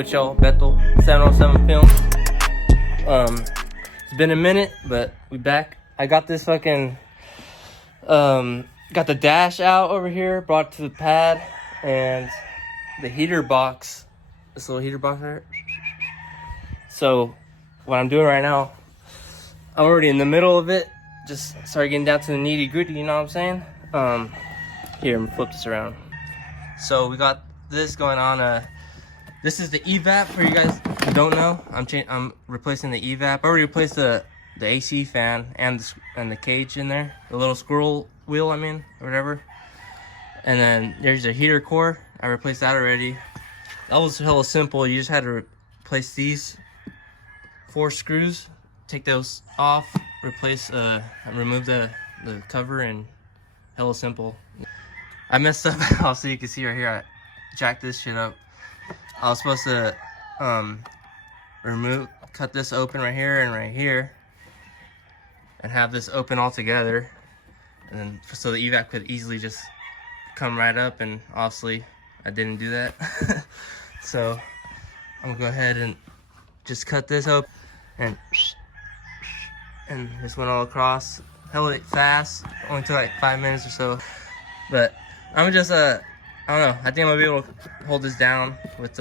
with y'all, Bethel 707 film. It's been a minute, but we back. I got this fucking got the dash out over here, brought it to the pad, and the heater box, this little heater box right here. So what I'm doing right now, I'm already in the middle of it, just started getting down to the nitty gritty, you know what I'm saying? Here, I'm gonna flip this around. So we got this going on. This is the evap for you guys who don't know. I'm replacing the evap. I already replaced the AC fan and the cage in there, the little squirrel wheel, I mean, or whatever. And then there's a heater core. I replaced that already. That was hella simple. You just had to replace these 4 screws, take those off, replace, remove the cover, and hella simple. I messed up. Also, you can see right here, I jacked this shit up. I was supposed to cut this open right here and right here, and have this open all together, and then so the evap could easily just come right up. And obviously, I didn't do that. So I'm gonna go ahead and just cut this open, and this went all across. Held it fast. Only took like 5 minutes or so, but I'm just I don't know. I think I'm gonna be able to hold this down with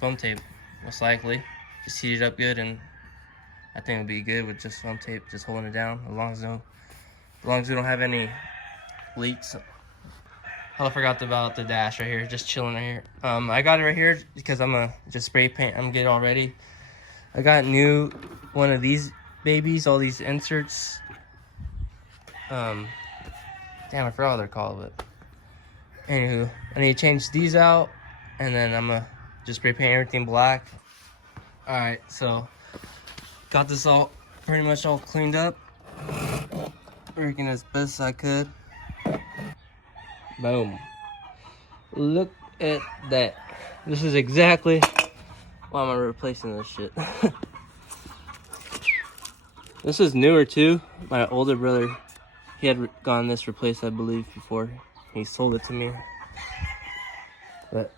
foam tape, most likely. Just heat it up good, and I think it'll be good with just foam tape, just holding it down. As long as we don't have any leaks. I forgot about the dash right here, just chilling right here. I got it right here because I'm gonna just spray paint. I'm getting all ready. I got one of these babies, all these inserts. Damn, I forgot what they're called, but anywho, I need to change these out, and then I'm gonna just spray paint everything black. All right, so got this all pretty much all cleaned up, working as best as I could. Boom. Look at that. This is exactly why I'm replacing this shit. This is newer too. My older brother, he had gotten this replaced, I believe, before he sold it to me. But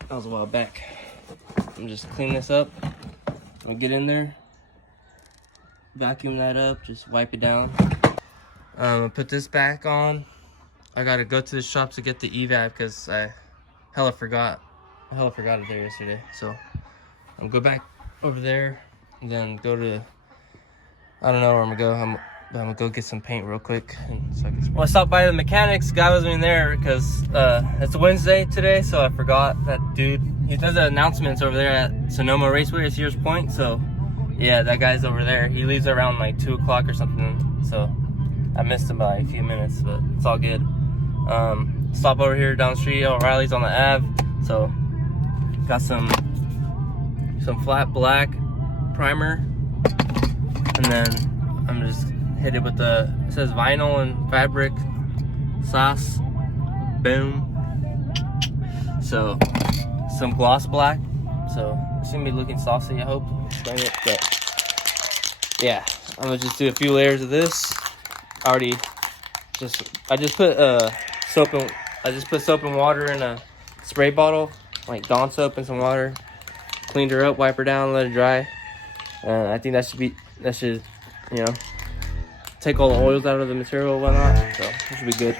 that was a while back. I'm just clean this up. I'll get in there, vacuum that up, just wipe it down. I'll put this back on. I gotta go to the shop to get the evap because I hella forgot it there yesterday. So I'm gonna go back over there and then go to, I don't know where I'm gonna go. I'm gonna go get some paint real quick. Well, I stopped by the mechanics. Guy wasn't in there because it's a Wednesday today, so I forgot that dude. He does the announcements over there at Sonoma Raceway at Sears Point. So yeah, that guy's over there. He leaves around like 2 o'clock or something. So I missed him by a few minutes, but it's all good. Stop over here down the street. O'Reilly's on the Ave. So got some flat black primer, and then I'm just hit it with it says vinyl and fabric sauce. Boom. So some gloss black. So it's gonna be looking saucy, I hope. But yeah, I'm gonna just do a few layers of this. I just put soap and water in a spray bottle, like Dawn soap and some water. Cleaned her up, wipe her down, let it dry. I think that should, you know, take all the oils out of the material and whatnot. So it should be good.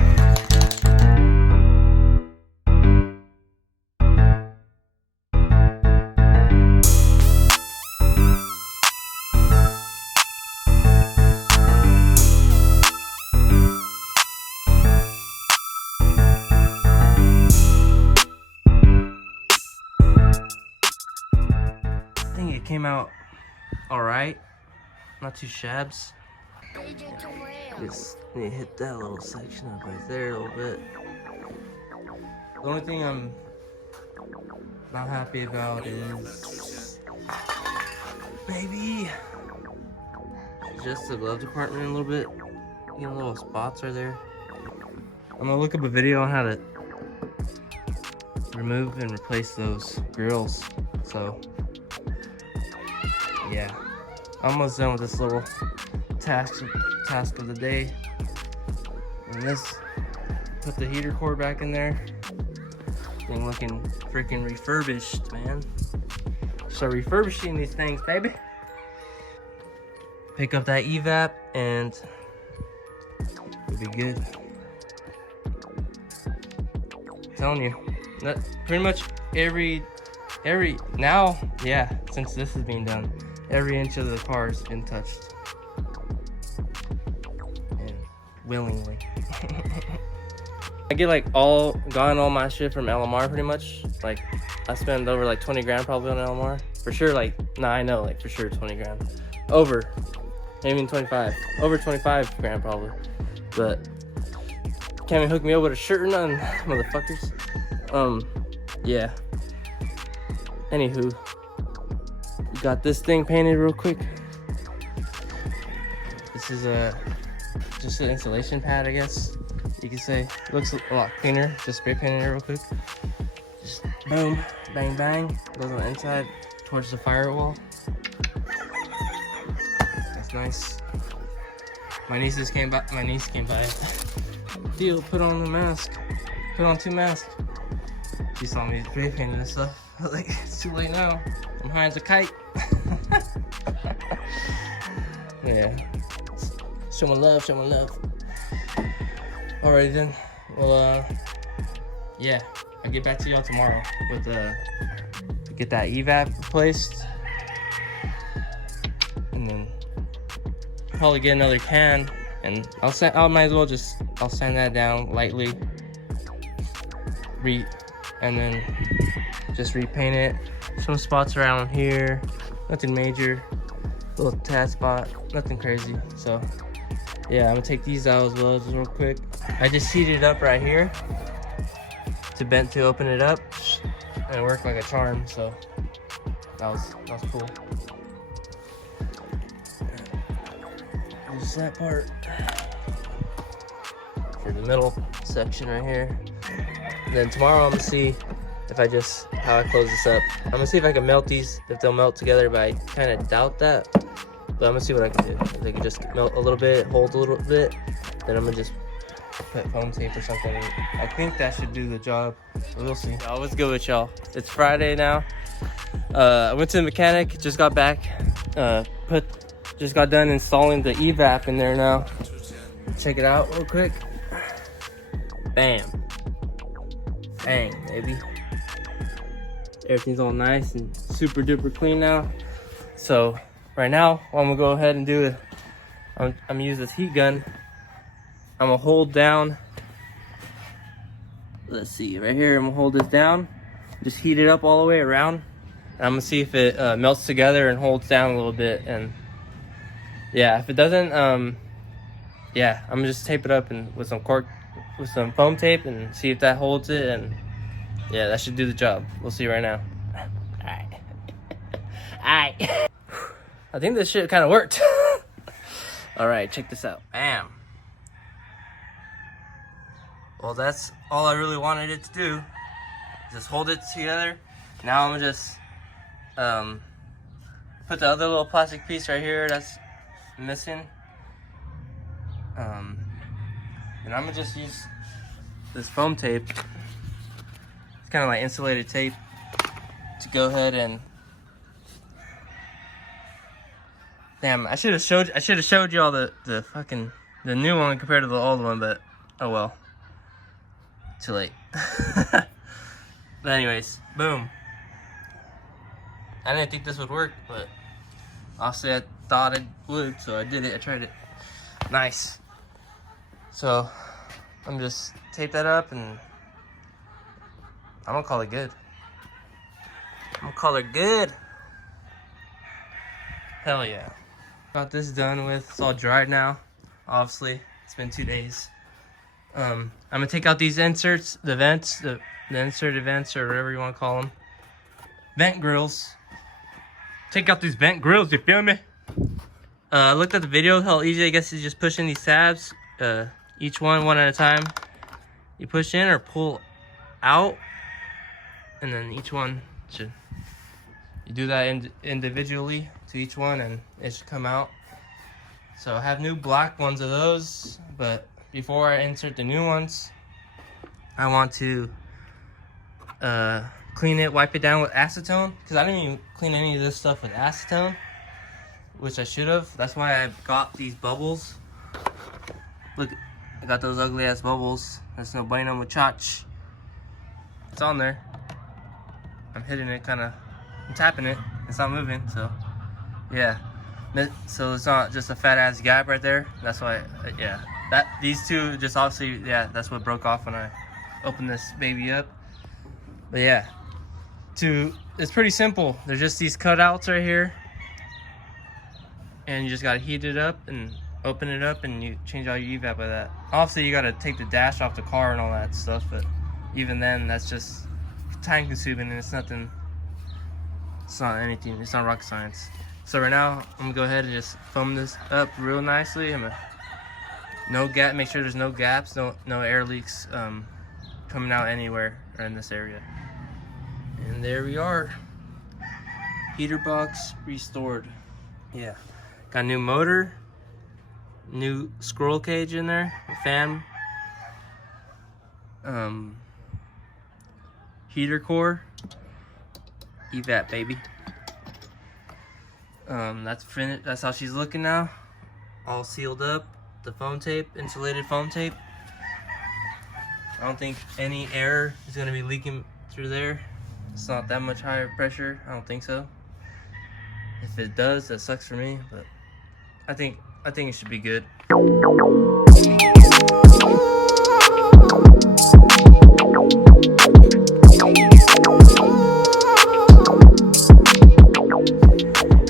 I think it came out all right, not too shabs. Just need to hit that little section up right there a little bit. The only thing I'm not happy about is, maybe just the glove department a little bit. You know, little spots are there. I'm gonna look up a video on how to remove and replace those grills. So yeah, almost done with this little task of the day. And this, put the heater cord back in there. Thing looking freaking refurbished, man. So refurbishing these things, baby. Pick up that evap and it'll be good. I'm telling you, that pretty much every now, yeah, since this is being done, every inch of the car has been touched. And willingly. I get like gotten all my shit from LMR pretty much. Like I spend over like 20 grand probably on LMR. For sure, like, nah, I know, like for sure 20 grand. Over, maybe even 25. Over 25 grand probably. But can't even hook me up with a shirt or nothing, motherfuckers. Yeah. Anywho, got this thing painted real quick. This is just an insulation pad, I guess you could say. Looks a lot cleaner. Just spray painted it real quick. Just boom, bang, bang. Goes on the inside towards the firewall. That's nice. My niece came by. Deal, put on the mask. Put on 2 masks. She saw me spray painting and stuff. I was like, it's too late now. I'm high as a kite. Yeah. Show my love, show my love. Alright then. Well, yeah. I'll get back to y'all tomorrow with get that evap replaced. And then probably get another can. And I might as well I'll sand that down lightly. And then just repaint it. Some spots around here, nothing major. Little tad spot, nothing crazy. So yeah, I'm gonna take these out as well just real quick. I just heated it up right here to open it up, and it worked like a charm. So that was cool. There's that part for the middle section right here. And then tomorrow I'm gonna see if how I close this up. I'm gonna see if I can melt these, if they'll melt together, but I kind of doubt that. But I'm gonna see what I can do. If they can just melt a little bit, hold a little bit, then I'm gonna just put foam tape or something. I think that should do the job. We'll see. Y'all, what's good with y'all? It's Friday now. I went to the mechanic, just got back. Just got done installing the evap in there now. Check it out real quick. Bam. Bang, baby. Everything's all nice and super duper clean now. So right now, what I'm gonna go ahead and do is I'm gonna use this heat gun. I'm gonna hold down. Let's see, right here. I'm gonna hold this down. Just heat it up all the way around. And I'm gonna see if it melts together and holds down a little bit. And yeah, if it doesn't, yeah, I'm gonna just tape it up and with some foam tape and see if that holds it. And yeah, that should do the job. We'll see right now. Alright. I think this shit kind of worked. Alright, check this out. Bam. Well, that's all I really wanted it to do. Just hold it together. Now I'm gonna just put the other little plastic piece right here that's missing. And I'm gonna just use this foam tape. It's kind of like insulated tape to go ahead and. Damn, I should have showed you all the new one compared to the old one, but oh well. Too late. But anyways, boom. I didn't think this would work, but obviously I thought it would, so I did it. I tried it. Nice. So I'm just tape that up and I'm gonna call it good. Hell yeah. Got this done with. It's all dried now. Obviously, it's been 2 days. I'm gonna take out these inserts, the vents, the inserted vents, or whatever you want to call them. Vent grills. Take out these vent grills, you feel me? I looked at the video, how easy I guess is just pushing these tabs, each one at a time. You push in or pull out, and then each one should, you do that individually to each one and it should come out. So I have new black ones of those, but before I insert the new ones, I want to clean it, wipe it down with acetone, because I didn't even clean any of this stuff with acetone, which I should have. That's why I got these bubbles. Look, I got those ugly ass bubbles. That's no bueno muchach. It's on there. I'm hitting it, kind of, I'm tapping it. It's not moving, so yeah. So it's not just a fat ass gap right there. That's why, yeah. These two just obviously, yeah, that's what broke off when I opened this baby up. But yeah, it's pretty simple. There's just these cutouts right here, and you just gotta heat it up and open it up, and you change all your evap by that. Obviously, you gotta take the dash off the car and all that stuff, but even then, that's just time consuming, and it's nothing. It's not anything. It's not rocket science. So right now, I'm gonna go ahead and just foam this up real nicely. No gap. Make sure there's no gaps, no air leaks coming out anywhere or in this area. And there we are. Heater box restored. Yeah. Got a new motor, new squirrel cage in there, fan, heater core, evap baby. That's finished. That's how she's looking now. All sealed up. The foam tape, insulated foam tape. I don't think any air is gonna be leaking through there. It's not that much higher pressure. I don't think so. If it does, that sucks for me, but I think it should be good.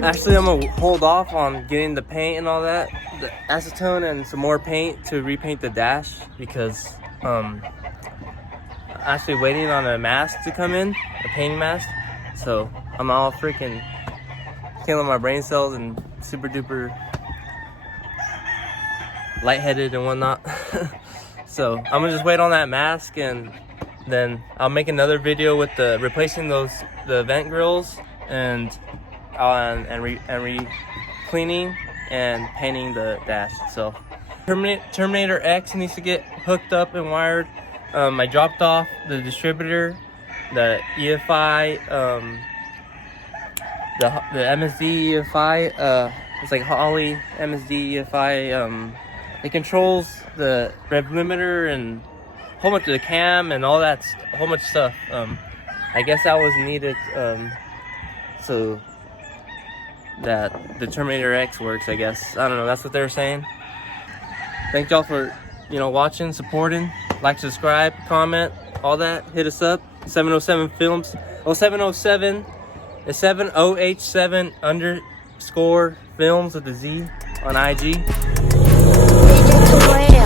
Actually, I'm gonna hold off on getting the paint and all that, the acetone and some more paint to repaint the dash, because I'm actually waiting on a mask to come in, a painting mask. So I'm all freaking killing my brain cells and super duper lightheaded and whatnot. So I'm gonna just wait on that mask, and then I'll make another video with the replacing the vent grills and cleaning and painting the dash. So Terminator X needs to get hooked up and wired. I dropped off the distributor, the EFI, the MSD EFI. It's like Holly MSD EFI. It controls the rev limiter and a whole bunch of the cam and all that, a whole bunch of stuff. I guess that was needed so that the Terminator X works, I guess. I don't know, that's what they were saying. Thank y'all for, watching, supporting, like, subscribe, comment, all that. Hit us up, 707 Films, 0707, it's 70H7_films with the Z on IG. Digital Whale.